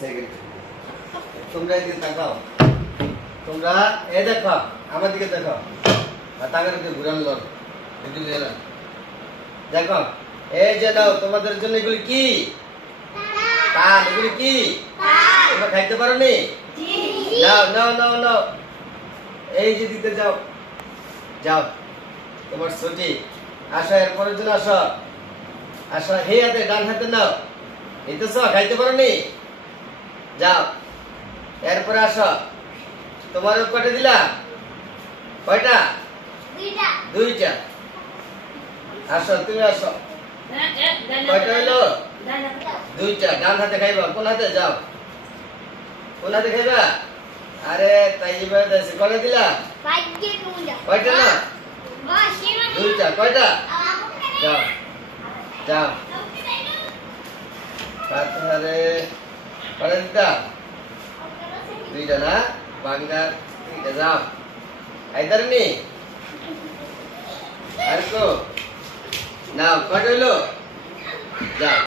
second তোমরা এদিকে তাকাও তোমরা এই দেখো আমার দিকে দেখো আর তাকার দিকে ঘুরান লন এদিকে এলাম দেখো এই যে নাও তোমাদের জন্য এগুলি কি তাল এগুলি কি তোমরা খাইতে পারো নি নাও নাও নাও নাও এই যে দিতে যাও যাও তোমার ছুটি আসো এরপরের জন্য আসো আসো হে হাতে ডান হাতে নাও নিতেছ খাইতে পারো নি যাও এরপরে আসো তোমার কয়টা দিলা কয়টা দুইটা আসো তুমি আসো কয়টা হইলো দুইটা ডান হাতে খাইবা কোন হাতে যাও কোন হাতে খাইবা আরে তাই এবার কয়টা দিলা কয়টা না দুইটা কয়টা যাও যাও তারপরে কয়টা দিতা দুইটা না বাংলা দুইটা যাও আইতার নি আর তো না কয়টা হইলো যাও